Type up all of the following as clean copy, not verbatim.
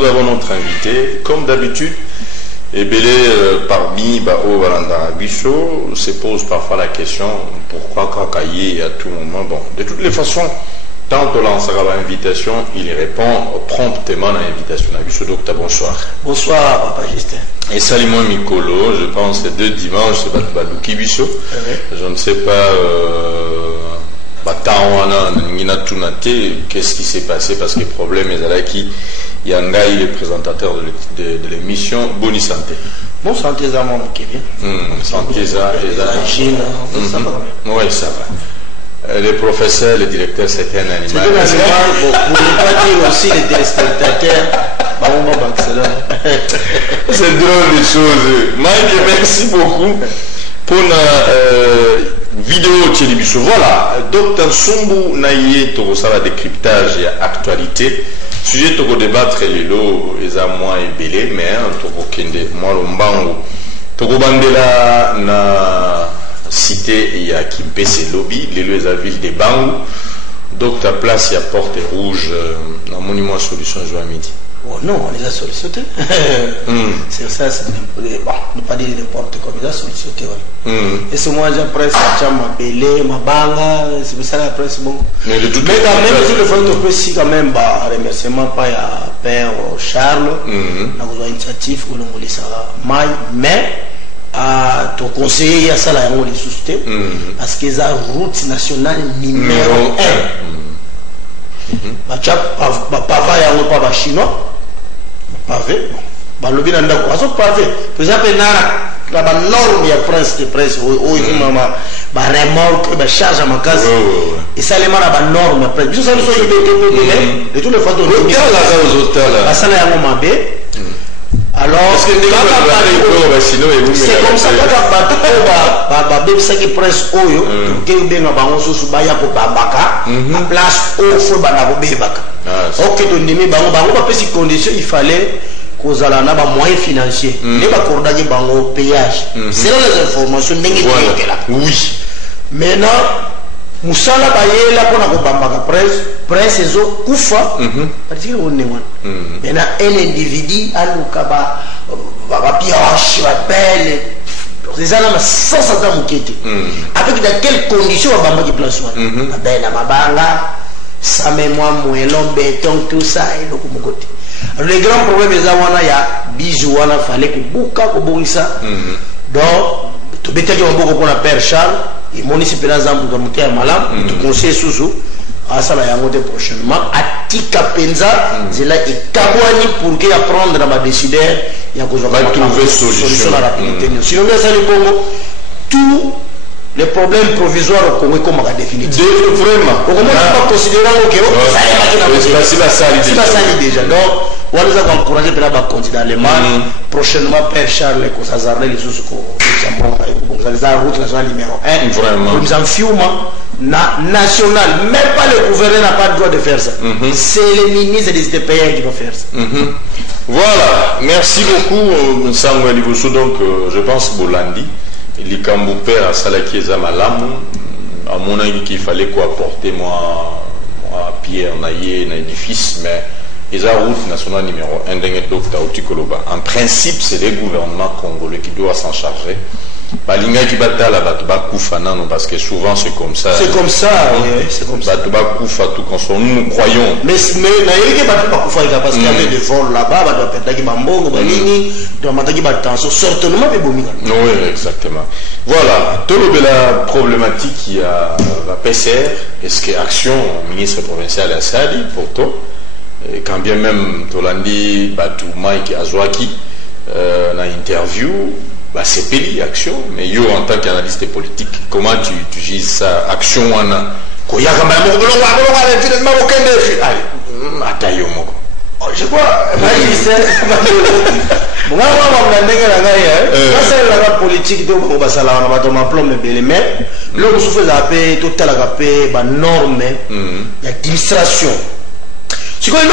Nous avons notre invité, comme d'habitude, et Belé parmi Valanda Bisso se pose parfois la question pourquoi Kakaye à tout moment. Bon, de toutes les façons, tant on lancera l'invitation, il répond promptement à l'invitation. Bisso, docteur, bonsoir. Bonsoir, Papa Justin. Et Salimon Mikolo, je pense que 2 dimanches, c'est Badouki Bisso. Je ne sais pas. Qu'est-ce qui s'est passé parce que le problème est là qui Yanga il est présentateur de l'émission Boni Santé. Bon santé ça mon qui bien. Santé ça et ça. Ça va. Oui, ça va. Le professeur, le directeur, c'est un animal. C'est un animal. Bon, pour ne pas dire aussi les téléspectateurs. C'est drôle les choses. Mike, merci beaucoup pour la vidéo télévision. Voilà, Dr Sumbu Naye Togosa la décryptage et actualité. Sujet Togo débattre les lots, les amois et belé, mais Togo Kende, moi l'ombango. Togo Bandela na cité et à Kimpese Lobby, les lots à ville des Bangou. Docteur Place, il y a Porte Rouge, dans le monument Solution Joie Midi. Oh non, on les a sollicités. C'est ça, c'est bon, ne pas dire n'importe quoi, on les a sollicités. Et ce moi, j'ai presque ma belé, ma banga, c'est pour ça la presse bon. Mais quand même, sur le front de presse, quand même, remerciement pas à Père Charles, on a initiative, on a laissé maille, mais à ton conseiller, il y a ça là, on les suscité, parce qu'ils ont route nationale numéro 1. Pava ya ngo pa chinois pavé bon lobi na ndako aso pavé par exemple na ba norme ya prince de presse o mama ba remorque ba charge ma case et ça les mara ba norme après biso ça so yebe de tous les fois de aux hôtels ba sala ya ngo mabe alors c'est comme ça que ça qui presse oyo que benga bango susu baya ko babaka à place au fo bana ko bebaka OK to ndimi bango ba pesi condition il fallait kozala na ba moyens financiers ne ba kordaje bango péage c'est là les informations ndenge là oui maintenant musala bayela pona ko bambaka presse zo kufa parce que on est maintenant un individu aluka ba pioche ba pelle c'est ça là sans ça mukete avec dans quelles conditions on bambaki place wana ben na mabanga ça mémoire moellon béton tout ça et donc mukote le grand problème est wana ya bijou wana fallait ko buka ko bongisa donc to betaki mboko pour la Père Charles et mon ici exemple de monter à malam tu conseille sous à ça la yangote prochainement à tika penza c'est là et kabwani pour qu'il apprendre à ma décider il y a trouver solution à rapidité sinon mais ça le Congo tous les problèmes provisoires au Congo comme à définitif vraiment on commence pas considérant que c'est la salle déjà donc on les a encouragé pour la continuer les mal prochainement Père Charles et Kosazarne les sous la route nationale numéro 1 vraiment nous en fiuma national même pas le gouverneur n'a pas le droit de faire ça c'est les ministres des pays qui vont faire ça voilà merci beaucoup Samuel Ibosso donc je pense Bolandi Likambu Père à Salakieza Malam à mon avis qu'il fallait quoi apporter moi pierre naïe un édifice mais les route nationale numéro 1 d'un docteur Otikoloba. En principe, c'est le gouvernement congolais qui doit s'en charger. Balinga qui bat la Batouba non parce que souvent c'est comme ça. C'est comme ça, oui, c'est comme ça. Batouba Koufa, tout comme nous croyons. Mais naïe Batouba Koufa parce qu'il y avait des vols là-bas, Batouba Petaki Bambongo, Balini, Domataki Batanso, certainement des Bomiga. Oui, exactement. Voilà, tout la problématique qui a la PCR, est-ce que Action, ministre provincial à Sadi, pour toi? Et quand bien même Tolandi Batou Mike Azwaki dans l'interview c'est Peli Action mais yo en tant qu'analyste politique comment tu juges ça Action wana koya kama finalement aucun défi atayo moko je crois moi la politique de basala na bato ma plan mais le souffle la paix toute la paix ba norme d'administration. Si vous avez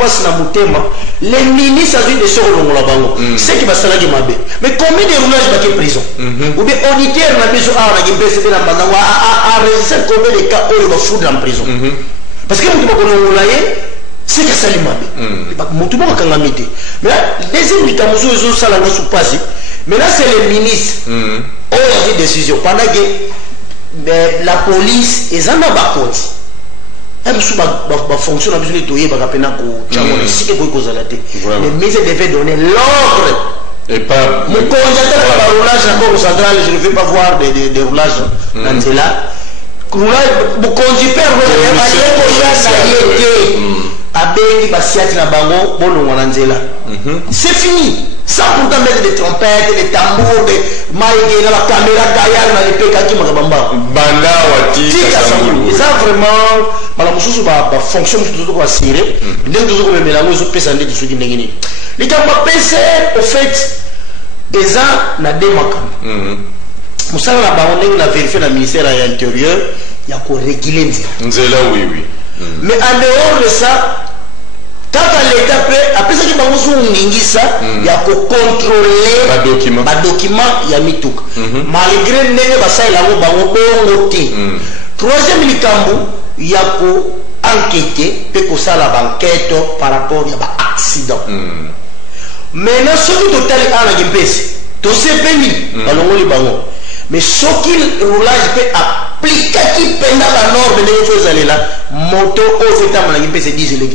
passe dans Moutema, les ministres ont dit de se relancer là-bas. C'est qui va s'en aller mal. Mais combien de roulages va prison? Ou bien auditeur n'a besoin à enregistrer combien de cas où il va foutre en prison? Parce que vous ne pouvez pas c'est que ça les mabe mutu ba kangami te mais deuxième likambo zo sala nga sous passe maintenant c'est le ministre on a des décisions pendant que la police ezana ba konti même sous ba fonction na besoin de toyer ba kapena ko tchango le sike ko kozala te mais ministre devait donner l'ordre et pas mon coordinateur par roulage encore au central je ne vais pas voir des roulages dans cela roulage mon conducteur abengi basiati na bango bolongwa na nzela c'est fini sans pourtant mettre des trompettes des tambours des maïgé na la caméra derrière na lepeka ki makabamba banda wati kasambulu ça vraiment mala mususu ba fonction mususu ko assurer ndenge tuzo ko memela ngo zo pesa ndenge tuzo ndenge ni likamba pese au fait eza na demaka musala na bango ndenge na vérifier na ministère de l'intérieur ya ko réguler nzela oui mais en dehors de ça kaka l'état peut après ça qui bango so ngingisa ya ko contrôler ba document ya mituka malgré ndenge basala ngo bango bongo te troisième likambo ya ko enquêter pe ko sala banquête par rapport ya ba accident maintenant ce qui total ana gempesi to sepeli balongoli bango mais ce qui roulage peut appliquer qui penda la norme de choses aller là moto au fait à mon gempesi dit je l'ai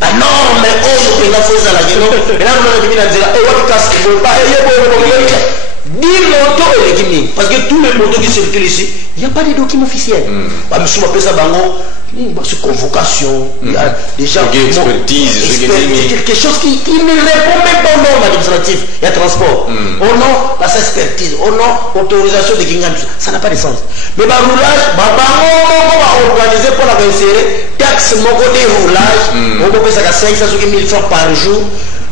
la norme au penda choses à la geno et là on a mis la zéro et what casque pas dit moto et les parce que tous les motos qui circulent ici il n'y a pas de documents officiels bah monsieur m'appelle ça bango c'est convocation il y a déjà expertise quelque chose qui ne répond même pas aux normes administratives il y a transport oh non la expertise oh non autorisation de Kingan ça n'a pas de sens mais bah roulage bah bango va organiser pour la insérer taxe moko de roulage on peut payer ça 500 000 francs par jour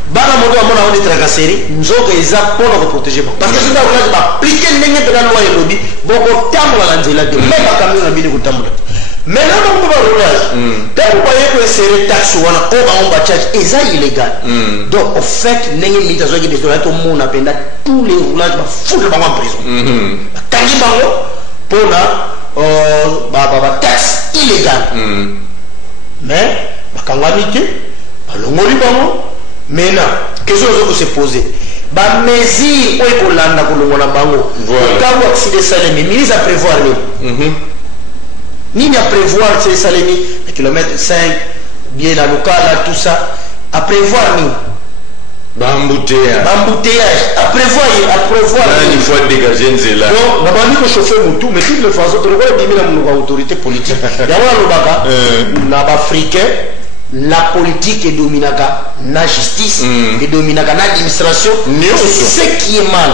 bana moto amona on est tracasserie nzoka eza pour le protéger parce que c'est là roulage va appliquer ndenge de la loi et lobby boko tambola na nzela de même ba camion na bini ko tambola maintenant on va roulage tant qu'on voyait que c'est taxe wana on va charge eza illégal donc au fait ndenge mita zo ki de dollars tout monde appenda tous les roulages va foutre bango en prison tangi bango pour la ba taxe illégale mais ba kangami te ba longoli bango maintenant question que se poser ba mesure o ko landa ko longola bango quand vous accident ça les ministres à prévoir ni à prévoir ces salemi à kilomètre 5 bien à local tout ça à prévoir ni bambouteillage à prévoir il faut dégager nzela donc na bandi ko chauffer mutu mais toutes les façons to ko dimina mu autorité politique ya wala lobaka na ba africain la politique est dominaka na justice et dominaka na administration c'est ce qui est mal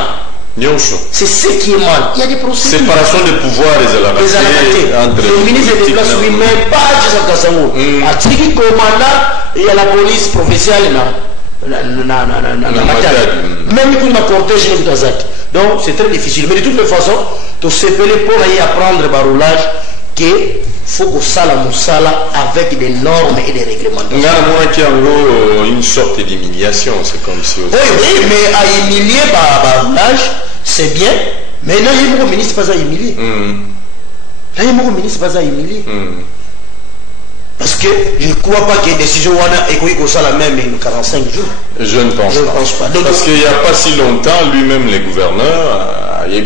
c'est ce qui est mal il y a des procédures séparation des pouvoirs entre le ministre de déplace lui-même pas Joseph Kassango a tiré commandant et à la police professionnelle même pour ma cortège donc c'est très difficile mais de toutes les façons to s'appeler pour aller apprendre barolage que faut que ça la musala avec des normes et des réglementations. Une sorte d'humiliation, c'est comme si. Oui, mais à humilier barolage, c'est bien. Mais là, il y a un ministre pas à humilier. Là, il y a un ministre pas à humilier. Parce que je ne crois pas qu'il y ait des décisions et ça la même 45 jours. Je ne pense pas. Parce qu'il n'y a pas si longtemps, lui-même, les gouverneurs, mais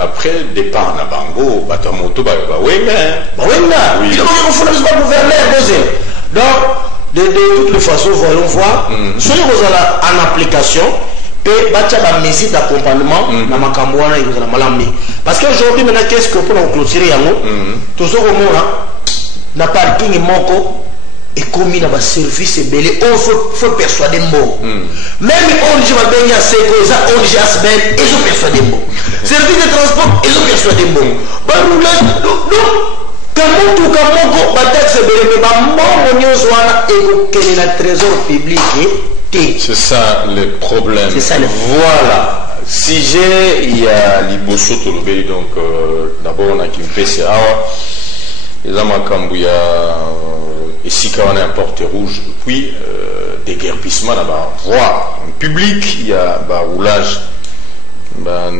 après, départ na bango, batamoto, donc, de toutes les façons, voyons voir, ce qui est en application, et bacha ba mesure d'accompagnement na makambo wana ikozala malambi parce que aujourd'hui maintenant qu'est-ce que pour clôturer yango tozo komona na parking moko et commis na ba service belé on faut persuader mbo même on dit ba benya seko ça on dit asben et je persuader mbo service de transport et je persuader mbo ba roulage comme tout comme moko ba taxe belé mais ba mbo nyonso wana et ko kene na trésor public c'est ça le problème. C'est ça le voilà. Si j'ai il y a Liboso Tolobé donc d'abord on a qui me fait les Amakambuya et si quand on a un porte rouge puis déguerpissement là-bas voir en public il y a roulage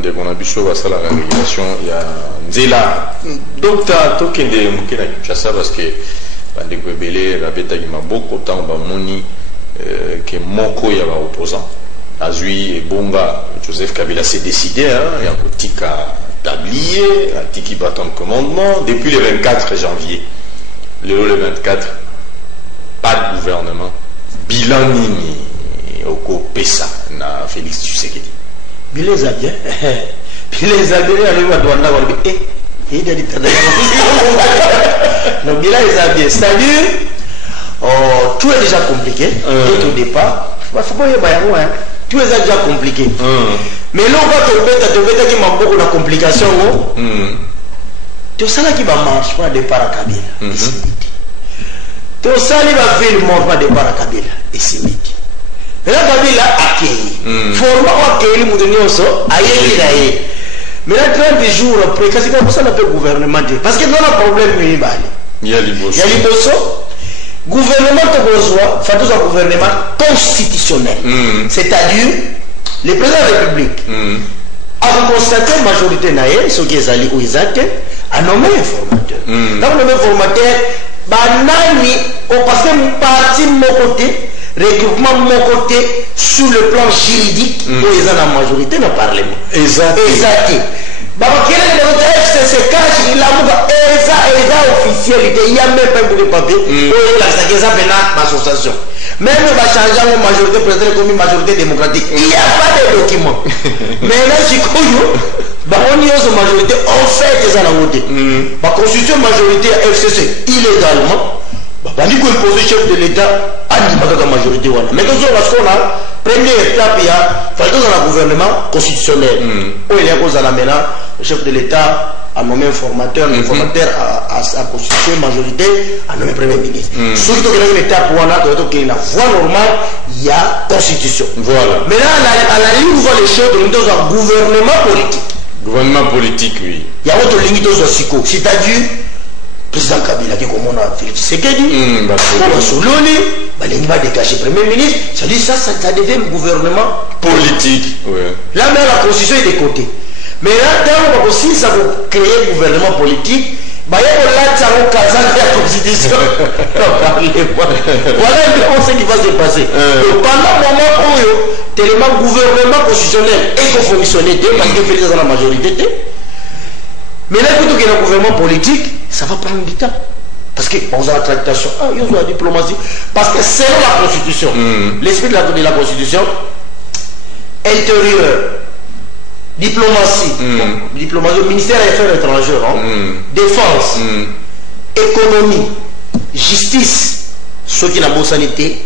dès qu'on a biso va ça la régulation il y a Nzela donc t'as toqué des mukina ça parce que bande ko belé rabeta ki maboko tant ba moni que moko ya ba opposant azui et Bonga Joseph Kabila s'est décidé il y a kotika tablier a tiki bâton de commandement depuis le 24 janvier le 24 pas de gouvernement bilan nini oko pesa na Félix Tshisekedi bilan za bien bilan za bien ali wa douana wa il a dit non bilan za bien c'est-à-dire tout est déjà compliqué dès au départ faut pas y avoir tout est déjà compliqué mais là on va te mettre qui m'a beaucoup de complications tout ça là qui va marcher pas départ à Kabila tout ça il va faire le monde pas départ à Kabila et c'est midi mais là Kabila accueilli format accueilli moudonioso aïe mais là 30 jours après qu'est-ce que ça l'appelle gouvernement parce que dans le problème il y a Liboso gouvernement de besoin, fait un gouvernement constitutionnel. C'est-à-dire, le président de la République a constaté la majorité naïe, ce qui est allé ou Isaac, a nommé un formateur. Donc, nommé formateur, banani, au passé, parti de mon côté, regroupement de mon côté, sur le plan juridique, où ils ont la majorité dans le Parlement. Exact. Baba quel est le FCC cache il a officialité il y a même pas de papier pour la association même va changer la majorité présidentielle comme une majorité démocratique il n'y a pas de document mais là c'est quoi on y a une majorité en fait ça la voté la constitution majorité FCC illégalement bah ni qu'on pose chef de l'État à la majorité mais quand on a première étape il y a dans le gouvernement constitutionnel où il y a cause à la maintenant le chef de l'État a nommé un formateur le formateur a constitué majorité a nommé premier ministre surtout que dans l'étape où on a la voie normale il y a constitution voilà mais là à la ligne on voit les choses dans un gouvernement politique oui il y a autre ligne dans un psycho c'est-à-dire président Kabila qui comme on a Félix Tshisekedi on a Soloni il va dégager premier ministre ça devient un gouvernement politique ouais. Là mais la constitution est de côté mais là dans aussi ça va créer un gouvernement politique il y a la constitution voilà ce qui va se passer pendant le moment où tellement gouvernement constitutionnel et qu'on fonctionne parce que Félix dans la majorité mais là plutôt qu'il y a un gouvernement politique ça va prendre du temps parce que on a la tractation il y a la diplomatie parce que selon la constitution l'esprit de la constitution intérieur diplomatie diplomatie ministère des affaires étrangères défense économie justice ceux qui n'ont pas sanité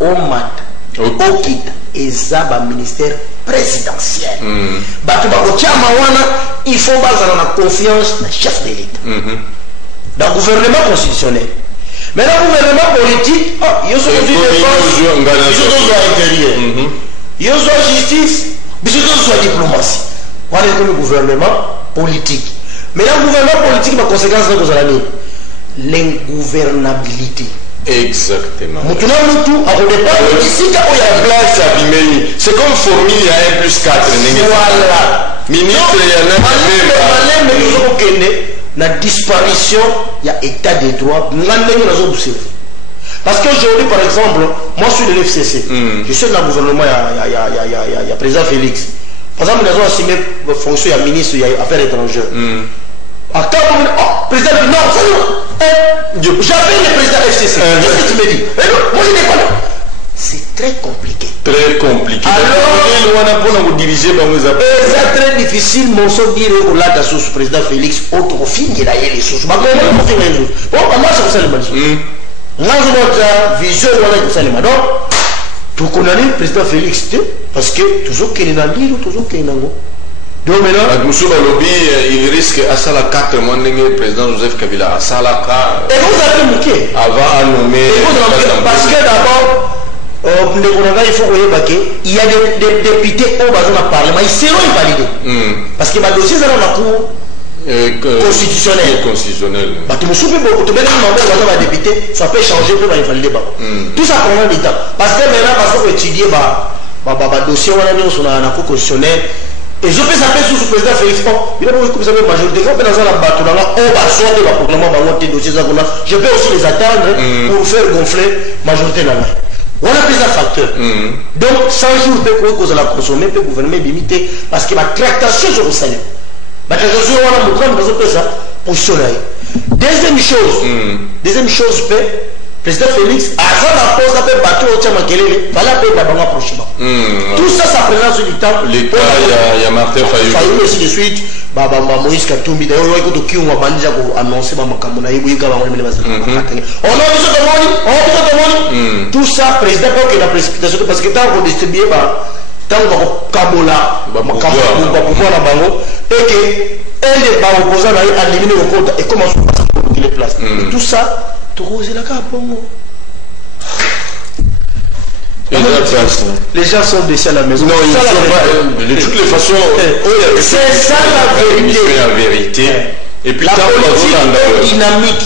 au mat au kit et ça va ministère présidentiel il faut baser la confiance dans le chef de l'État dans le gouvernement constitutionnel mais dans le gouvernement politique il y a intérieur il y a justice il y a diplomatie on est comme le gouvernement politique mais dans le gouvernement politique la conséquence c'est que l'ingouvernabilité. Exactement. C'est comme formule, il y a 1 plus 4. Voilà. Ministre, il y a la disparition, il y a état de droit. Parce qu'aujourd'hui, par exemple, moi je suis de l'FCC. Je suis dans le gouvernement, il y a président Félix. Par exemple, nous avons assumé la fonction, il y a ministre, il y a affaires étrangères. Président, non, j'appelle le président FCC. Qu'est-ce que tu me dis? Moi je n'ai pas là. C'est très compliqué. Très compliqué. Alors, c'est très difficile, mon son dire au là de ce président Félix, autre film, il a les sources. Bon, moi, c'est ça le mal. Moi, je vision, c'est ça le mal. Donc, pour qu'on ait le président Félix, parce que toujours qu'il est dans l'île, toujours qu'il est dans l'eau. Donc maintenant, il risque à ça la 4 mois le président Joseph Kabila à ça la et vous avez manqué avant à nommer parce que d'abord il faut il y a des députés au bas du Parlement ils seront invalidés parce que le dossier est dans la cour constitutionnelle tu me souviens beaucoup tu mets un député ça peut changer pour invalider tout ça prend du temps parce que maintenant parce qu'on étudie dossier on a dans la cour constitutionnelle et je peux s'appeler sous le président Félix. Il a pas comme ça même majorité. Quand on a la bateau là, on va sortir la proclamation de dossier. Je peux aussi les attendre pour faire gonfler majorité là. On a plus un facteur. Donc 100 jours peut cause la consommer, peut gouverner limité parce que la tractation sur le salaire. La tractation on a montré dans un ça position là. Deuxième chose peut président Félix avant la pause après bateau au Tchamakelele, voilà peut la banque prochainement. Tout ça ça prendra sur du temps. L'État il y a Martin Fayulu aussi de suite. Moïse Katumbi d'ailleurs il y a qui on va bandir pour annoncer ma makamona ibu ga ba ngole on a besoin de tout ça président pas que la précipitation parce que tant qu'on distribue tant qu'on kabola makamona pouvoir la bango et que elle est opposant à éliminer le code et comment on passe pour les places tout ça tout c'est la capongo. Les gens sont déçus à la maison. Non, ils sont pas. De toutes les façons, c'est ça la vérité. Et puis, la politique est dynamique,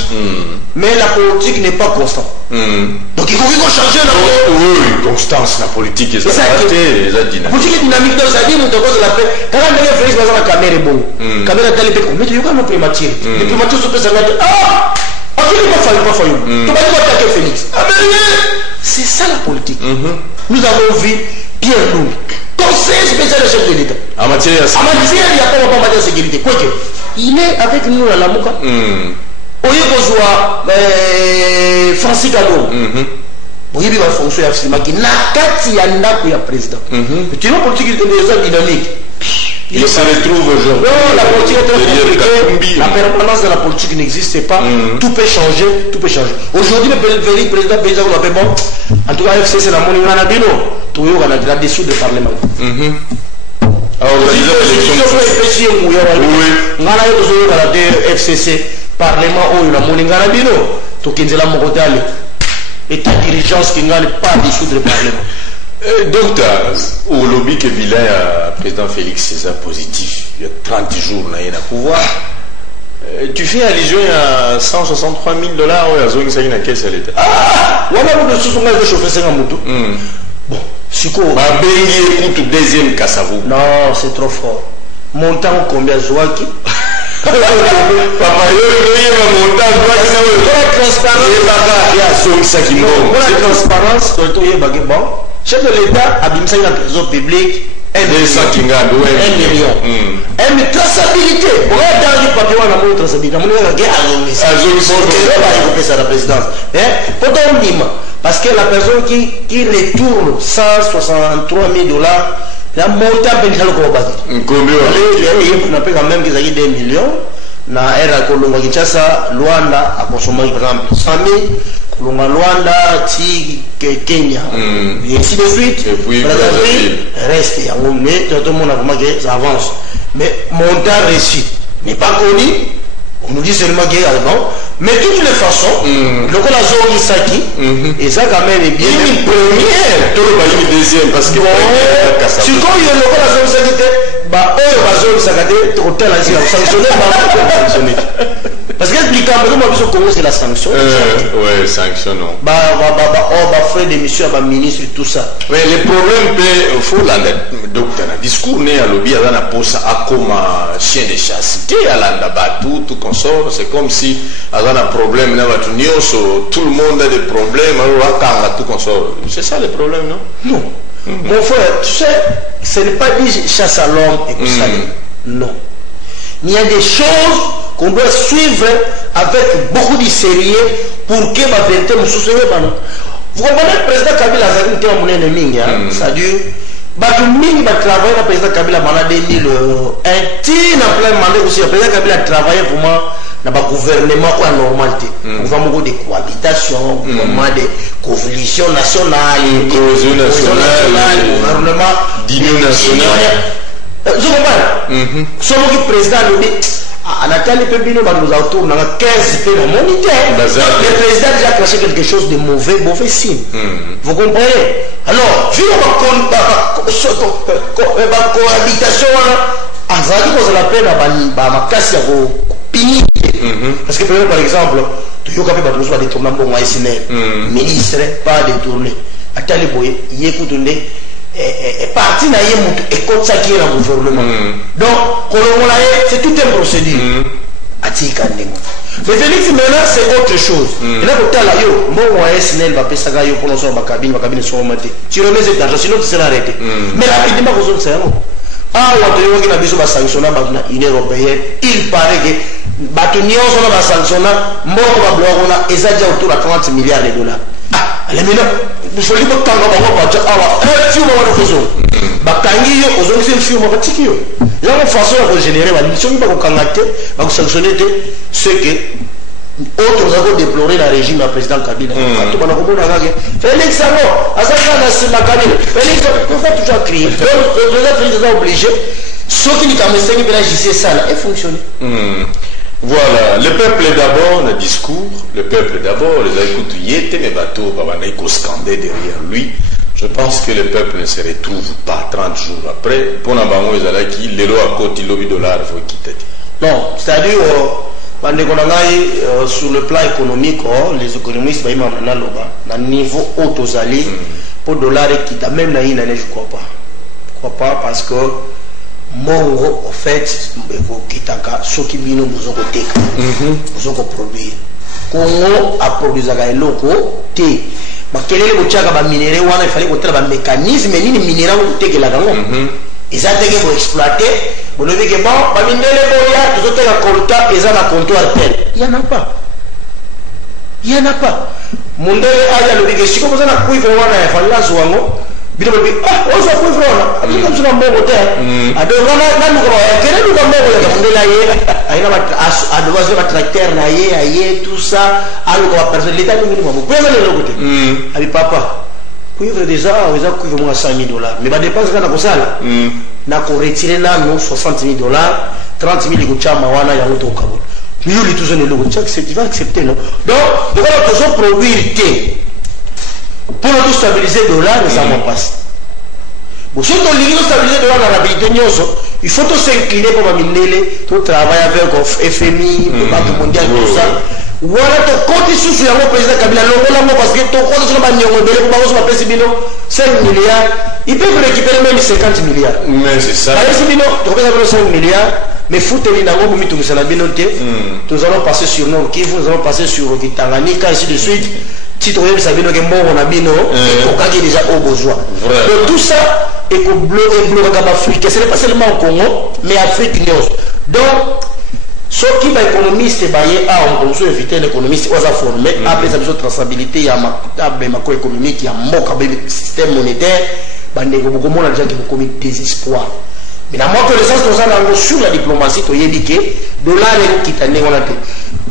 mais la politique n'est pas constante. Donc il faut changer la oui, constance, la politique est ça. La politique est dynamique, donc ça dit, nous devons la paix. Quand on a fait la caméra est bon, la caméra est telle mais tu as pas primature. Les primatures se peuvent s'arrêter. Ah! Pas fallu. Tu vas pas attaquer Félix. C'est ça la politique. Nous avons vu Pierre Louis, conseiller spécial de chef de l'État. En matière il n'y a pas de sécurité. Quoique, il est avec nous à la Mouka. Au lieu qu'on soit Francis Gado, au lieu de la fonction absolument qui n'a qu'à t'y aller pour président. Tu vois, la politique est déjà dynamique. Il se retrouve aujourd'hui. Non, la politique est très compliquée. La permanence de la politique n'existe pas. Tout peut changer, Aujourd'hui, le président Bézard, on l'appelle bon. En tout cas, FC, c'est la monnaie Ranabino. Tout le monde a là-dessous du Parlement. Alors, FCC, Parlement, où la monnaie Ranabino. Tout le monde a mon côté. Et ta dirigeance qui n'a pas dissoudre le Parlement. Donc, au lobby que vilain président Félix, c'est ça positif. Il y a 30 jours, il y a un pouvoir. Tu fais allusion à 163 000 $, à zone qui a caisse à l'État. Ah! On a le sous-sommet de chauffer 50 moutons. Bon, c'est quoi? Ma béni écoute deuxième Kassavou. Non, c'est trop fort. Montant combien Zouaki? Papa, la transparence, chef de l'État a bimé dans le trésor public 1 million. Mais traçabilité, on a dans du papier, on a montré traçabilité. On a la présidence. Parce que la personne qui retourne 163 000 $, la montagne pénale qu'on va dire. Combien? On appelle quand même qu'ils ont 2 millions. Na era Kolonga Kinshasa, Luanda, à consommer par exemple 100 000, Kolonga Luanda, Tig, Kenya, et ainsi de suite. Et puis, reste, mais tout le monde a vraiment que ça avance. Mais montant reçu n'est pas connu, on nous dit seulement qu'il y a bon. Mais de toutes les façons, le coup la zone Isaki, et ça quand même est bien. Une première, tout le monde deuxième, parce que si quand il y a le coup la zone Isaki, bah, la zone Isaki, hôtel a sanctionné, parce que le Congo c'est la sanction. Ouais, sanction non. Frère d'émission, ministre, tout ça. Mais le problème, il faut docteur, discours né à lobby, à la poste, à comme chien de chasse, qui est à l'anda, tout consort, c'est comme si à un problème, tout le monde a des problèmes, tout consort. C'est ça le problème, non? Non. Mon frère, tu sais, ce n'est pas dit chasse à l'homme et que ça. Non. Il y a des choses qu'on doit suivre avec beaucoup de sérieux pour que la vérité me soutienne. Vous comprenez, le président Kabila a dit que mon ennemi, c'est-à-dire, le travail le président Kabila en 2001, en plein mandat aussi, le président Kabila a travaillé vraiment dans le gouvernement ou la normalité. Gouvernement de cohabitation, gouvernement de coalition nationale, gouvernement d'union nationale. Je comprends. Son président a dit, Nathalie Pébino nous entoure dans 15 pays mondiaux. Le président a déjà caché quelque chose de mauvais signe. Vous comprenez? Alors, vu la cohabitation, on la peine à casser parce que par exemple, tu as détourné pour moi, ministre, pas détourné. Attendez, il écoute parti na ye mutu et comme ça qui est dans le gouvernement. Donc c'est tout un procédure. Atika ndemo. Mais Félix maintenant c'est autre chose. Et là côté là yo, mon SNL va payer ça yo pour nos ba cabine sont monter. Tu remets cet argent sinon tu seras arrêté. Mais rapidement vous ça yo. Ah wato yo qui na biso ba sanctionner ba na Union européenne, il paraît que bato nyonso na ba sanctionner mboko ba bloquer na ezadia autour de 30 milliards de dollars. Ah, les maintenant il faut libre tanga ba ko ba awa tu mo wana faisons. Ba kangi yo ozongisi le film ba tiki yo. Là on façon de générer la mission ba ko kangate, ba ko sanctionner ce que autres ont déploré la régime du président Kabila. Félix Sango, Félix, pourquoi tu as crié? Le président est obligé. Ceux qui nous ont dit que la JC ça a fonctionné. Voilà, le peuple d'abord, le discours, le peuple d'abord, les écoutes, il était mes bateaux, il scandé derrière lui. Je pense que le peuple ne se retrouve pas 30 jours après. Pour Nabango, ils allaient qui, l'élo à côté, lobby dollar, il faut quitter. Non, c'est-à-dire, sur le plan économique, les économistes, ils ont un niveau haut aux alliés pour dollar qui t'a même là, je ne crois pas. Je ne crois pas parce que Mongo, en fait, ceux qui viennent nous ont côté, nous ont produit. Congo a produit des locaux, thé. Mais quel est le tchaka minéraux? Il fallait qu'on un mécanisme, mais ni minéraux ou thé que la gamme. Ils ont été exploiter. Vous le dites que bon, il y a un comptoir, ils ont un comptoir tel. Il n'y en a pas. Il n'y en a pas. Mon Dieu, il y a si vous avez un cuivre, il faut la zouango. Il faut dire, ah, on s'en cuivre, on a un bon hôtel. À deux ans, quel est le bon hôtel? À deux ans, tracteur, tout ça. Alors, personne, l'État nous minimum. Vous pouvez aller de l'autre côté. Avec papa. Cuivre déjà, ils ont cuivre moins $100 000. Mais la dépense, c'est comme ça. Na ko retirer na no $60 000, 30 000 ko chama wana ya moto kabul. Miyo li toujours ne lo check c'est il va accepter non. Donc de quoi toujours produire té. Pour nous stabiliser le dollar ça va passer. Bon si on veut stabiliser le dollar la rapidité nyoso, il faut tout s'incliner pour minele, tout travailler avec FMI, le Banque mondiale tout ça. Voilà to côté sous sur le président Kabila longola parce que to côté sur ba nyongo bele ko ba so ba pesi bino 5 milliards. Ils peuvent récupérer même 50 milliards. Mais c'est ça. Nous 5 milliards, mais foutez-les dans le mythe, nous allons passer sur Nord Kivu, nous allons passer sur Tanganyika, ainsi de suite. Si tu veux savoir que bon, on a bien, on a déjà au besoin. Donc tout ça est bloqué en Afrique. Ce n'est pas seulement au Congo, mais Afrique. Donc, ceux qui sont économistes, on peut éviter l'économiste, on a formé, après ça, traçabilité, il y a un macroéconomique, il y a un système monétaire. Beaucoup de gens qui ont commis désespoir. Mais dans notre sens, nous allons sur la diplomatie, tu as dit que dollar est qui t'a négocié.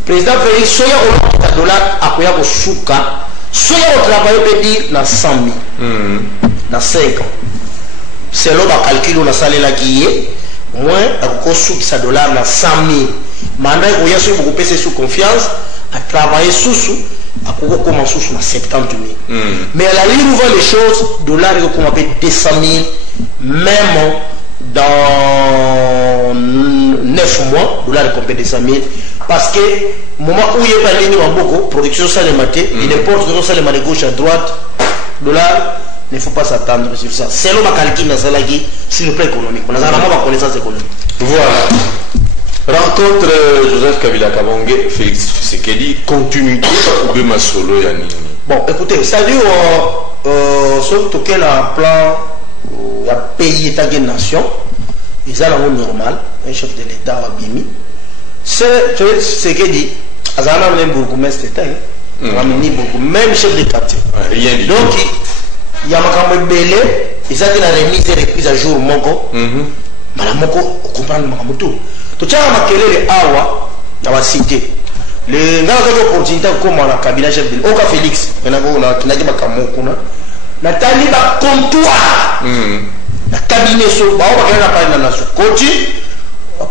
Président Félix, soya au dollar à quoi au souka, soya au travail peut dire dans 100 000, dans 5 ans. C'est là que calcul on a salé là qui est, moins à quoi souk sa dollar dans 100 000. Maintenant, il y a beaucoup de sous confiance à travailler sous. À quoi commence sous 70 000. Mais à la ligne où voit les choses, dollar est comme 200 000, même dans 9 mois, dollar est comme 200 000. Parce que, au moment où il y a pas ligne en beaucoup, production salématé, il importe de salématé gauche à droite, dollar, il ne faut pas s'attendre sur ça. C'est le calcul dans cela qui, sur le plan économique. On a vraiment ma connaissance économique. Voilà. Rencontre Joseph Kabila Kabonge, Félix Tshisekedi, continuité ou bien solo Yanini. Bon, écoutez, c'est-à-dire, surtout qu'elle a un plan, il y a pays, État et nation, ils ont un normal, un chef de l'État a bimi. C'est ce qu'il dit, Azana même beaucoup, mais c'était, même chef de quartier. Rien du tout. Donc, il y a un belé, ils ont la remise et reprise à jour, Moko, Madame Moko, comprendre Makamoto. Tout ça, makelele awa na wa cité. Le ngaka ko opportunité comme la Kabila chef de Oka Félix, na ko na kinaki bakamoku na tali ba comptoir. Na cabinet so ba o ba na pa na so. Koti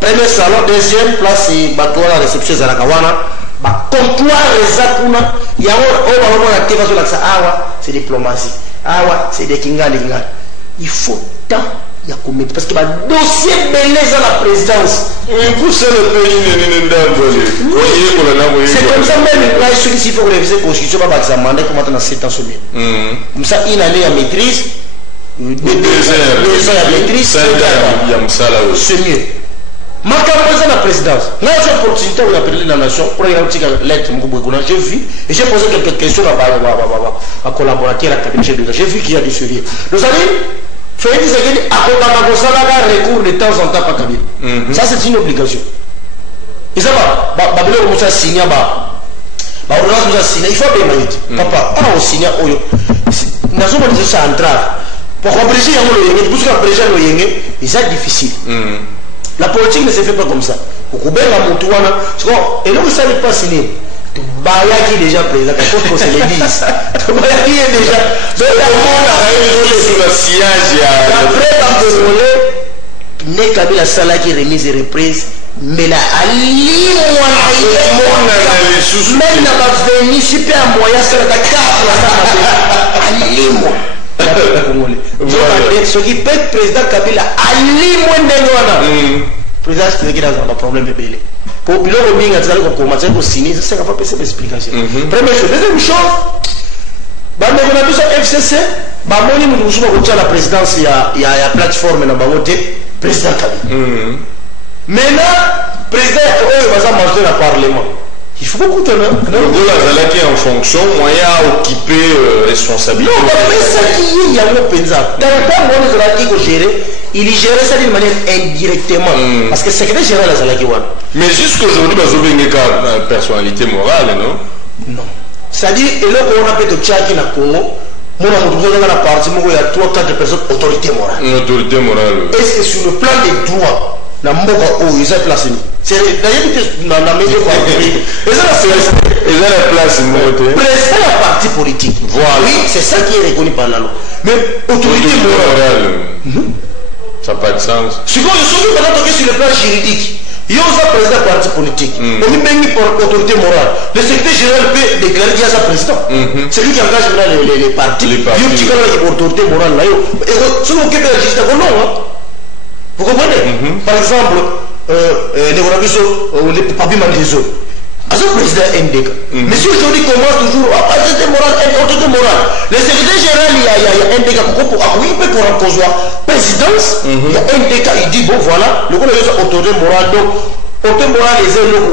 premier salon, deuxième place bato la réception za la kawana ba comptoir ezakuna ya o ba na teva so la sa awa, c'est diplomatie. Awa, c'est des kingali. Il faut tant il y a combien parce que le dossier belé à la présidence. C'est comme ça même là ceux qui faut réviser la constitution pas examiner comment on a 7 ans sommet. Comme ça une année à maîtrise 2 ans à maîtrise, c'est mieux. Makamboza la présidence. Moi, j'ai l'opportunité de appeler la nation pour regarder une lettre. J'ai vu et j'ai posé quelques questions à collaborateurs académiques. J'ai vu qu'il y a des sujets. Nous allons faire des recours de temps en temps par Kabila. Ça, c'est une obligation. Et ça va. Babylone commence à signer. Il faut bien maït. Papa, on signe. Nous avons dit ça en trave. Pour abréger c'est difficile. La politique ne se fait pas comme ça. Et là, vous ne savez pas signer. Bayaki est déjà président. Quand on se le dit. Bayaki est déjà. Après, dans le Kabila Sala qui est remise et reprise. Mais là, même n'a pas venu super moyen sur la ce qui peut être président Kabila, président qui est dans un problème de bébé. Pour le roaming, il a commencé à signer, c'est pas possible d'explication. Première chose. Deuxième chose, on a besoin de FCC, on a la présidence, il y a la plateforme dans le président Kabila. Maintenant, président, il va manger le Parlement. Il faut beaucoup de temps. Le Gola qui est en fonction, moyen à occuper responsabilité. Non, mais ça qui est, il y a un pensa. Dans le temps où Zalaki a géré, il gérait ça d'une manière indirectement. Parce que c'est que gérer la Zalaki. Mais jusqu'aujourd'hui, vous avez une personnalité morale, non? Non. C'est-à-dire, et là, on a fait de Tchaki dans le Congo, on a la partie, il y a 3-4 personnes autorité morale. Une autorité morale. Et c'est sur le plan des droits. La mboka où ils ont placé. C'est d'ailleurs dans la média ils ont la place. C'est la partie politique. Voilà. Oui, c'est ça qui est reconnu par la loi. Mais autorité morale. Ça n'a pas de sens. Surtout maintenant sur le plan juridique. Il y a un président de parti politique. On est béni pour autorité morale. Le secrétaire général peut déclarer qu'il y a sa président. C'est lui qui engage les partis. Il y a un petit cas qui autorité morale là. Et si on occupe la justice, non. Vous comprenez? Par exemple, les papiers mandisés. À ce président NDK. Mais si aujourd'hui commence toujours à autorité morale, le secrétaire général, il y a NDK il peut pour un cause présidence, il y a NDK, il dit bon voilà, le coup de autorité morale, donc autorité morale, les élèves,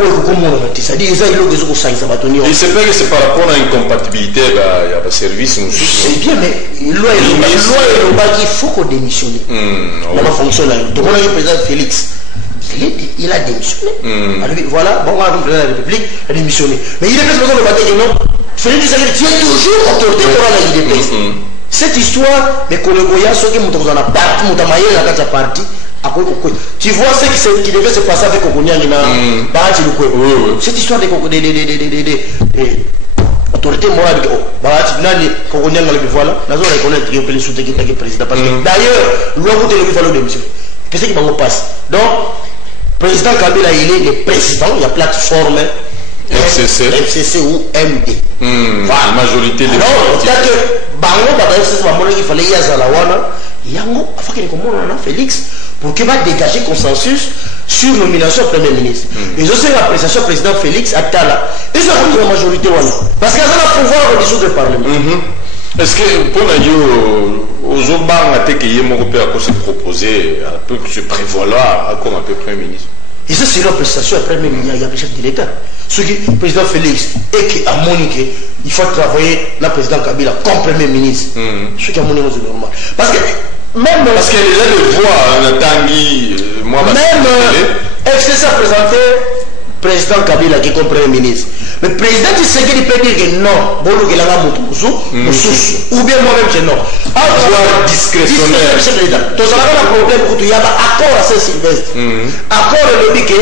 c'est-à-dire les élèves qui sont au Sabatoni. Il se fait que c'est par rapport à une compatibilité, il y a un service. C'est bien, mais loi il faut qu'on démissionne. Comment fonctionne là? Donc on a eu le président Félix. Il a démissionné. Voilà, bon, on a le président de la République, il a démissionné. Mais il est fait besoin de battre que non. Félix tient toujours autorité morale à l'IDPS. Cette histoire, les collègues, ceux qui sont dans la partie, dans la partie, tu vois ce qui devait se passer avec Kokonia cette histoire de autorité morale Kokonia voilà, nous allons reconnaître que le soutien qui est président. Parce que d'ailleurs, l'on va falloir démissionner. Qu'est-ce qui va se passer? Donc, président Kabila, il est le président, il y a plateforme FCC ou MD. La majorité des partis. Alors, que il fallait y avoir Félix pour qu'il va dégager consensus sur nomination Premier ministre. Et aussi l'appréciation président Félix Attala. Et ça va la majorité. Parce qu'il y a un pouvoir de dissoudre le Parlement. Est-ce que pour nous, aux autres qui peut se proposer, peut se prévaloir comme un peu Premier ministre? Et ça, c'est l'appréciation après même il y a le chef de l'État. Ce qui le président Félix et qui a moniqué, il faut travailler la président Kabila comme Premier ministre. Ce qui a moniqué, c'est normal. Parce que même. Parce qu'il y a déjà des voix, Tanguy, moi, même FCC a présenté président Kabila qui est comme Premier ministre. Mais le président Tshisekedi peut dire que non, ou bien moi-même que non. Avoir discrétionnaire. Donc ça va un problème pour tout. Il y a un accord à Saint-Sylvestre. Accord le dit que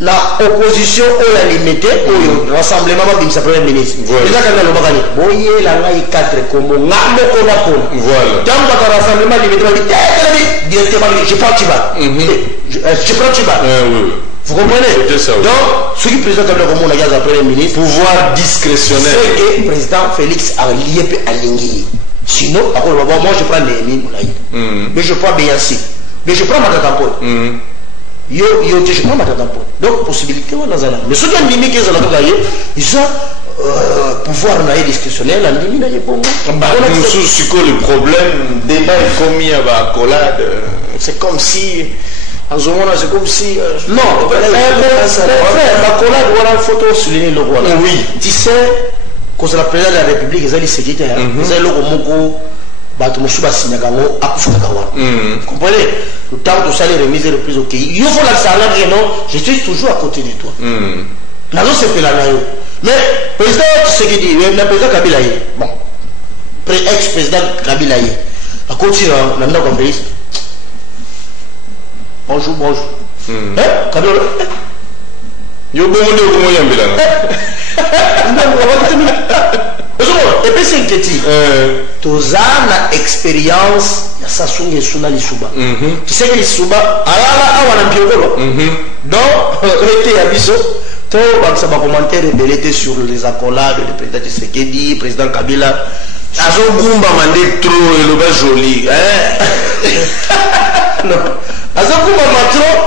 la opposition a limité au rassemblement de sa Premier ministre. Président Kabila le bagani. Boye la ngai 4 comme ngamo kona kona. Voilà. Dans le rassemblement limité, directement je prends Tiba. Je prends Tiba. Vous comprenez? Donc, ce qui est président Kabila comme on a gaz après le ministre, pouvoir discrétionnaire. C'est que le président Félix a lié à l'ingé. Sinon, moi je prends les mais je prends Béassi. Mais je prends Matatampon. Je prends Matatampon. Donc, possibilité, on a. Mais ceux qui ont limité, ils ont pouvoir na discrétionnaire andimi na yebongo c'est quoi le problème débat est commis à la accolade c'est comme si en ce moment c'est comme si non l'accolade voilà photo souligner le roi oui tu sais quand la présidente de la République ils ont dit sécuritaire ils ont le moko bato mosu basignaka ngo akufaka wana comprenez le temps de ça les remises et reprises ok il faut la salaire non je suis toujours à côté de toi nazo sepela na yo mais président Tshisekedi le président Kabila bon ex-président Kabila a continué na ndako ya pays bonjour Kabila yo bongo nde okomo yambelanga et puis c'est inquiété toza na expérience ya Sassou Nguesso na Lisuba tu sais que Lisuba alala awana mpiokolo donc était ya biso to bakisa ba commentaire rebellé sur les accolades du président Tshisekedi président Kabila azogumba mande trop et le bas joli non azogumba trop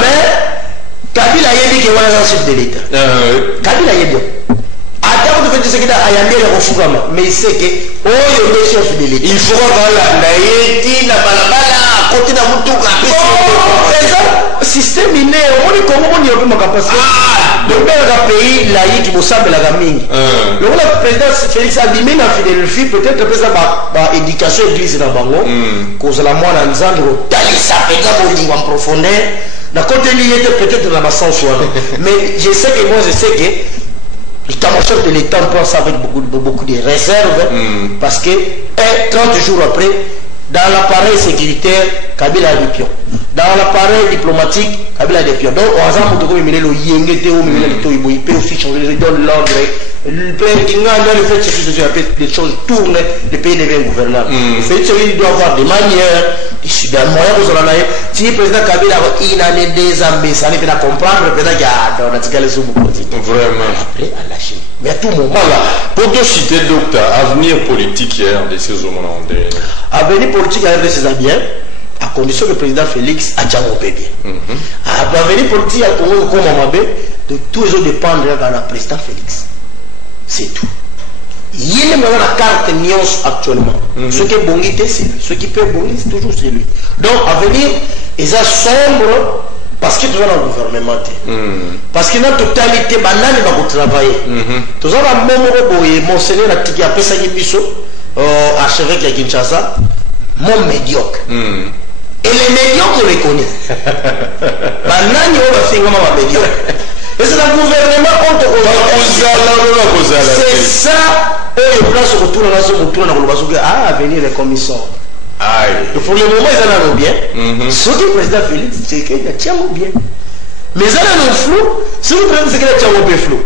mais Kabila yebi ke wana chef de l'état Kabila yebi attends de faire Tshisekedi ayandele refugama mais il sait que oh le chef de l'état il faut voilà ndaiti na balabala côté na mutuka système iné on est comme on y a ma capacité de faire un pays laïque qui ressemble à la mine le président Félix a dit mais na Philadelphie peut-être que ça va éducation église na bango cause la moi na nzango talisa peka boli en profondeur na côté lié peut-être dans ma sens mais je sais que moi je sais que l'état-major de l'État pense avec beaucoup de réserves parce que 30 jours après dans l'appareil sécuritaire Kabila a des pions dans l'appareil diplomatique Kabila a des pions donc on a un peu comme il y il peut aussi changer il donne l'ordre le fait que les choses tournent le pays devient gouvernable le fait qu'il doit avoir des manières des moyens si le président Kabila il a des ambitions il peut comprendre le président qui a tiré sur beaucoup vraiment après à lâcher mais à tout moment là pour te citer docteur avenir politique hier de ces hommes avenir politique hier de ces biens à condition que le président Félix a déjà bien avenir politique à Congo comme Mabé de tous les autres dépendre de la président Félix c'est tout il y a la carte Nyons actuellement ce qui est bon ce qui peut bon c'est toujours celui donc à venir ils sont sombres parce que tu as un gouvernement parce que dans totalité banane va travailler tu as un même monseigneur a tiki après ça qui biso archevêque à Kinshasa mon médiocre et les médiocres on les connaît banane on va faire comment médiocre et c'est le gouvernement on te c'est ça et le plan se retourne dans son retour dans le bazooka ah venir les commissaires pour le moment ils en ont bien ce que le président Félix c'est qu'il tient bien mais ils en ont flou ce que le président c'est qu'il tient bien flou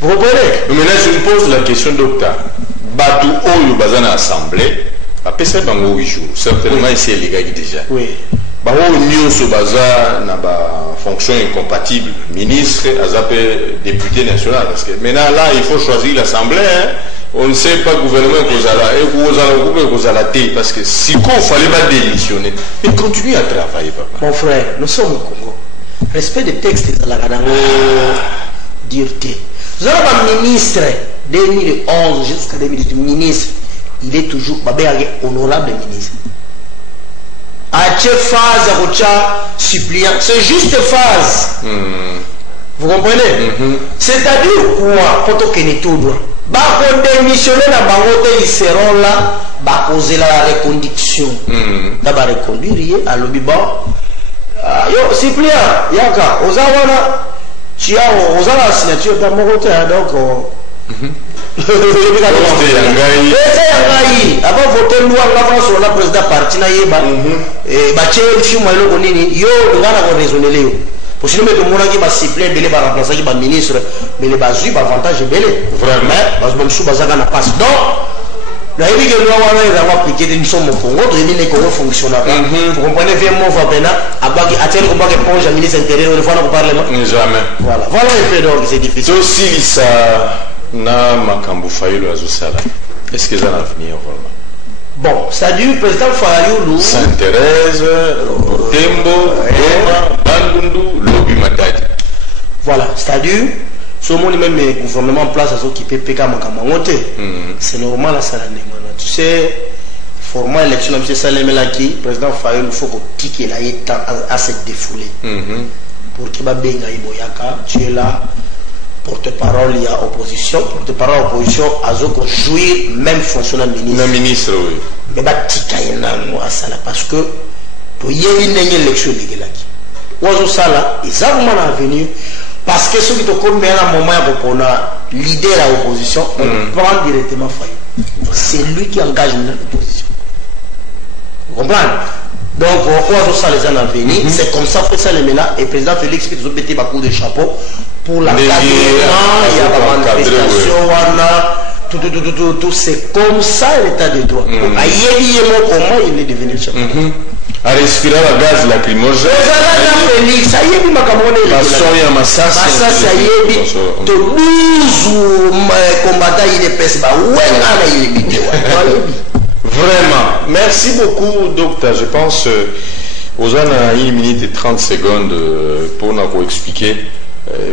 vous comprenez maintenant je me pose la question docteur Batou Oyo Bazana Assemblée après ça bango 8 jours certainement ici les gars déjà oui bango nyonso baza na ba fonction incompatible ministre azape député national parce que maintenant là il faut choisir l'assemblée on ne sait pas gouvernement kozala et kozala groupe kozala té parce que si qu'on fallait pas démissionner mais continue à travailler papa mon frère nous sommes au Congo respect des textes de la Gadang dureté vous avez un ministre 2011 jusqu'à 2018 ministre il est toujours honorable ministre à quelle phase à suppliant c'est juste phase vous comprenez c'est-à-dire quoi quand on connaît tout droit bako démissionner na bango ils seront là bakoser la reconduction na ba reconduire à l'obiba yo suppliant yaka ozawana chia ozala signature ta moko te donc avant voter loi avant sur la président parti na yeba ba chef chimo eloko nini yo ngana ko raisonner leo pour si nous mettons mon qui va siffler belé va remplacer qui va ministre mais les bazui va avantage belé vraiment parce que même sous bazaka na passe donc la évi que nous avons appliqué une somme au Congo de les Congo fonctionnent vous comprenez bien mon va pena abaki atteindre combat que ponge ministre intérieur une fois dans le parlement jamais voilà un peu donc c'est difficile aussi ça na makambo Fayulu azosala est-ce que ça va venir vraiment bon c'est-à-dire le président Fayulu Sainte-Thérèse Tembo Goma Bandundu Lobi Matadi voilà c'est-à-dire so moni même le gouvernement en place qui peut péka makamangote c'est normal ça la ndemana tu sais format élection monsieur Salemela qui président Fayol il faut que ticket là est à se défouler pour que ba benga iboyaka tu es là porte-parole il y a opposition porte-parole opposition azoko jouir même fonctionnaire ministre oui mais ba tika enano asala parce que to yebi ndenge élection ligelaki ozo sala ezabuma na avenir parce que ceux qui te connaissent à un moment pour l'idée de l'opposition, on prend directement Fayou. C'est lui qui engage l'opposition. Vous comprenez? Donc, on va ça les années à venir. C'est comme ça que ça les met là. Et le président Félix qui nous a mis un coup de chapeau pour la il y a la manifestation, tout. C'est comme ça l'état de droit. Comment il est devenu le chapeau? À respirer la gaz lacrymogène. Ça y est, vraiment. Merci beaucoup, docteur. Je pense aux gens à 1 minute et 30 secondes pour nous expliquer.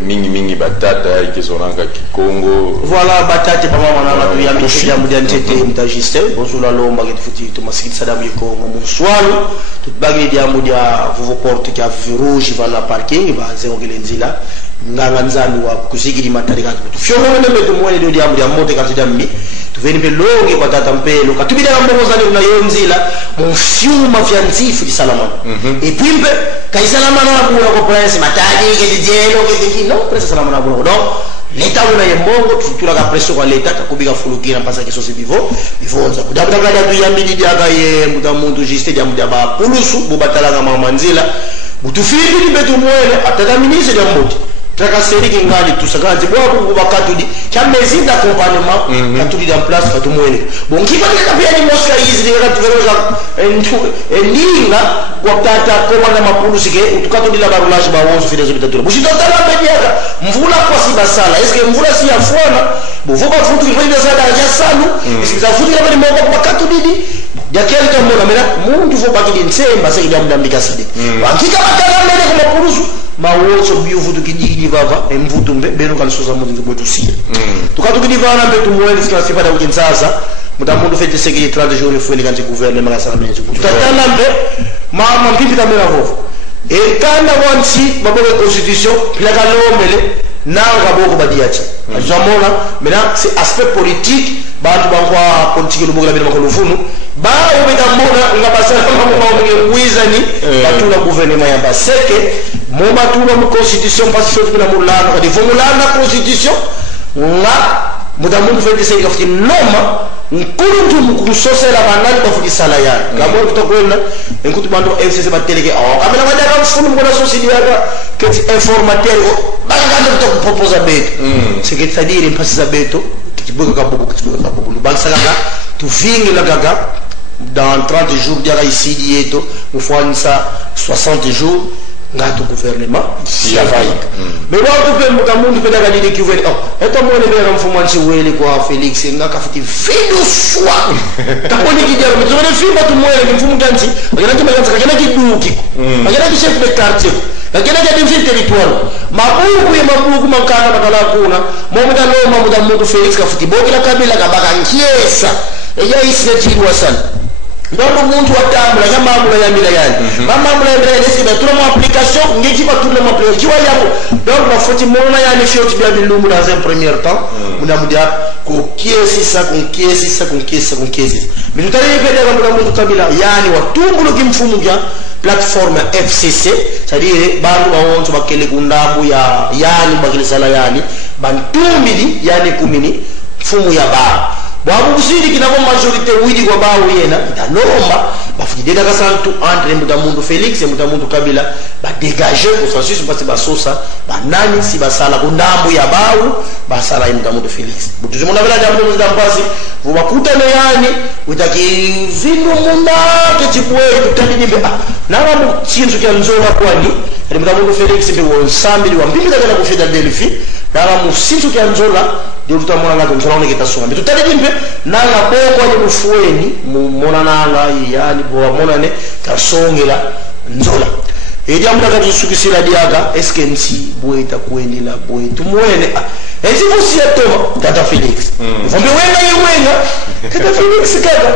Mingi batata ikizonanga Kikongo voilà batata papa mwana tu ya mishia mudantete mtajiste bonsola lomba ketufuti to masikiti sadamu Kongo muswalo tutbagi dia mudia vuvo porte ki rouge va la parking va zero gelenzila nganga nzandu wa kusigiri matari kantu tufyomo nembe tumwene dio dia mudia mote kantu dambi tuveni be longe kwa tata mpelo katubida mbogo zali na yonzila mfiuma vyanzifu di salama et puis kaisalama na bura ko prince matadi ke dijelo ke non prince salama na bura donc l'état una yembongo tutura ka presso kwa l'état kakubika fulukira mpasa ke sosi bivo bivonza kudabda kada tu yambidi dia ka ye muda muntu juste dia muda ba pulusu bubatala ka mamanzila butufiri di betu mwele ataka ministre dia mbuti Tracasserie qui gagne tout ça, quand tu vois pour Bakatoudi, qui a mesure d'accompagnement, quand tu es en place, quand tu es bon, qui va dire que les mosques, ils ont une ligne, pour tata, comment on a pour nous, ou tout cas, tu dis la baroulage, on se fait des hôpitaux. Vous êtes totalement médiocre. Vous la quoi si basala, est-ce que vous la si à foi, vous faut pas foutre les gens dans la salle, est-ce que vous avez foutu les gens dans Bakatoudi? Il y a quelqu'un qui m'a dit, il faut pas qu'il y ait une scène, parce qu'il y a une ambication. Qui va faire pour nous? Mawoso bio vutu kidigi vava mvutu mbeno kalisoza muzinzi bwetu sia tukatukidiva na mbetu mwezi kwa sifa da ukinsaza mutamundu fete sekiri 30 jours ifuni kanti gouvernement makasala menzi tutatala mbe mama mpipi kamera vovo e kana wansi baboke constitution plaka lomele nanga boko badiacha ajamona maintenant c'est aspect politique bantu bangwa politique lo bogla bela makolufunu ba ubeta mbona ngabasala kama mwizani batula gouvernement ya baseke moma tuna mu constitution parce que na mulana kadi formulana constitution nga mudamundu fete sey kafti noma nkuluntu mukusosela banani bafuki sala ya ngabo tutakwenda enkutu bantu FCC bateleke amela madaka mfunu mbona société yaka que informateur baganda proposer beto c'est que c'est-à-dire impasa beto kibuka kabuku bansaka tu vingi la gaga dans 30 jours diara ici dieto nous faisons ça 60 jours ngato gouvernement si avaika mais watu pe mkamundu pedaka didi kiwele eto mwone bera mfumanchi wele kwa Felix ngaka futi vindo swa taponi kijaro mzone fimba tumwele mfumu kanzi agena kimekanza kagena kiduki agena ki chef de quartier agena ki dimfi territoire mabuku ya mabuku mankana bakala kuna momuda no mamuda mundu Felix ka futi bokila kabila kabaka nkiesa eya isine chirwa sana donc muntu watambula nyamamula ya milayani mamamula ya milayani siba tula mo application ngiki ba tula mo application kiwa yabo donc ba foti mona ya ni fioti bia bilumu dans un premier temps muna mudia ko kiesi sa mais tout à l'heure pede ka muntu kabila yani watungulu kimfumu gya plateforme FCC c'est-à-dire bantu bawonso bakele kundambu ya yani bakile sala yani bantumbili yani kumini mfumu ya ba babu busiri kinako majorité widi kwa bawo yena italomba bafidela kasantu entre mutamundu Felix et mutamundu Kabila ba dégager consensus parce ba sosa ba nani si basala kundambu ya bawo basala mutamundu Felix butuzo mona vela jambo muzambasi vubakuta yani utaki vino munda ketibwe tutandimbe naba mu chinzo kya nzola kwani mutamundu Felix be wonsambili wa mbili kana kufida Delphi naba mu chinzo kya nzola tutamona na kontrole kitasoma bitutale dimbe nanga boko ni mufueni mona nanga yani bo mona ne kasongela nzola edi amuna katusukisila diaga eske nsi bweta kuendela bwetu mwene ezi musia toma Tata Felix vombe wenga Tata Felix kaka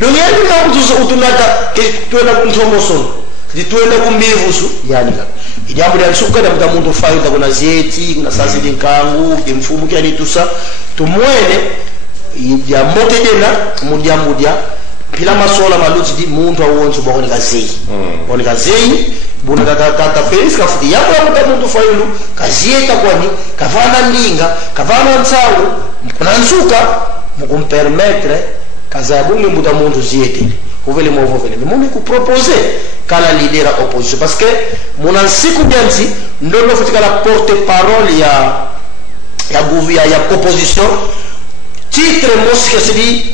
donge yandi na kutuza utunata ke tuenda kuntomoso tuenda kumbivusu yani kaka edi amuna suka da mutamuntu faida kuna zeti kuna sasi dinkangu kimfumu kyani tusa tumwene ya motedena mudia pila masola maluti di muntu awonso bakonika zei bakonika zei buna Tata Felix kafuti yako ya muntu failu kazieta kwani kavana ndinga kavana ntsawu mkunansuka mukumpermettre kazabungi mbuta muntu ziete uvele movovele mimi kupropose kala lidera opposition parce que muna nsiku byanzi ndono futika la porte parole ya opposition titre mosque se dit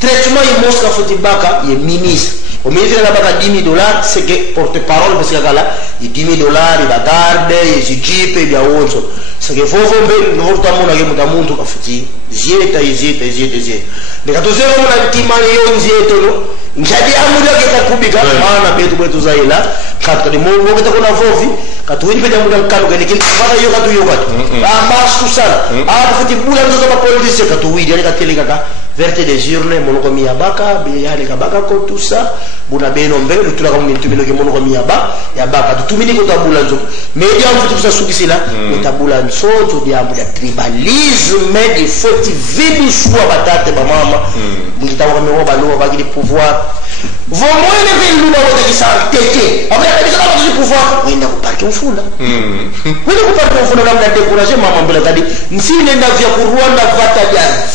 traitement il mosque futibaka ye ministre au ministre na baka $10,000 c'est que porte-parole parce que là il $10,000 il va garde il s'équipe il y a autre c'est que faut bomber nous voltons na ke muntu ka futi zieta de 14 na timani yo zieta no njadi amuda ke takubika maana betu zaila katika mo ngeta kuna vovi katuini peda muda kanu kene kile bana yo katu masu sana futi bula nzo ba police katuidi ale katele kaka verte des urnes monoko miyabaka be yale kabaka ko tout ça buna beno mbele lutula kama mintumino ke monoko miyaba ya baka tutumini ko tabula nzo media mfuti kusa sukisila ko tabula nzo to dia muda tribalisme di foti vibu swa batate ba mama ngitawa kama wo balo ba ki pouvoir vomwene vile luna wote kisantete abaya kabisa kama tuzi pouvoir wenda kupaki mfunda wenda kupaki mfunda kama décourager mama mbele kadi nsine nda vya ku Rwanda vata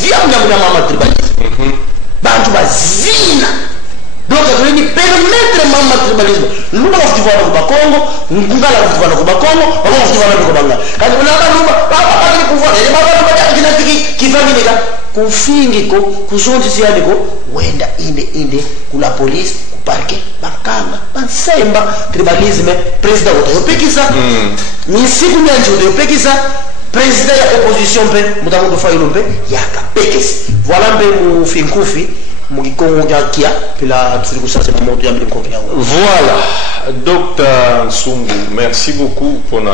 vya mna mama tribalisme bantu bazina donc tulini permettre mama tribalisme luna kufutivana ku Bakongo ngala kufutivana ku Bakongo bako kufutivana ku Banga kadi kuna luma baba ni pouvoir ile baba baba kinatiki kifamili ka kufingiko kuzonjisiyaniko wenda inde kula police kuparke bakanga bansemba tribalisme president utayopekisa misiku nyanji utayopekisa president ya opposition pe mutamuntu failo pe yakapekesa voilà mbe mufinkufi mukikongo kia pila tulikusasa na moto ya mkongo yao. Voilà, Dr Nsumbu, merci beaucoup pour na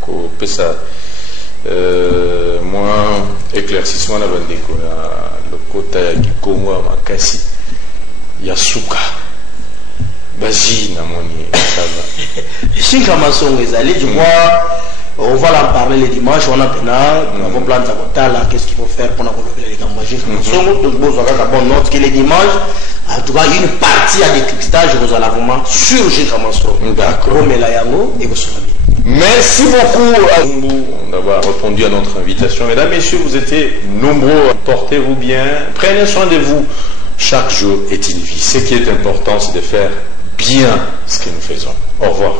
ko pesa moi éclaircissement na bandeko ya lokota ya Kikongo makasi ya suka bazi na moni sava shinka masongo ezali je crois on va en parler le dimanche on a pena on va planter là qu'est-ce qu'il faut faire pour renouveler les gammages masongo donc bon ça bonne note que le dimanche en tout cas une partie à décryptage vous allez vraiment sur shinka masongo d'accord mais là yango et vous serez bien. Merci beaucoup à vous d'avoir répondu à notre invitation. Mesdames, Messieurs, vous étiez nombreux. Portez-vous bien. Prenez soin de vous. Chaque jour est une vie. Ce qui est important, c'est de faire bien ce que nous faisons. Au revoir.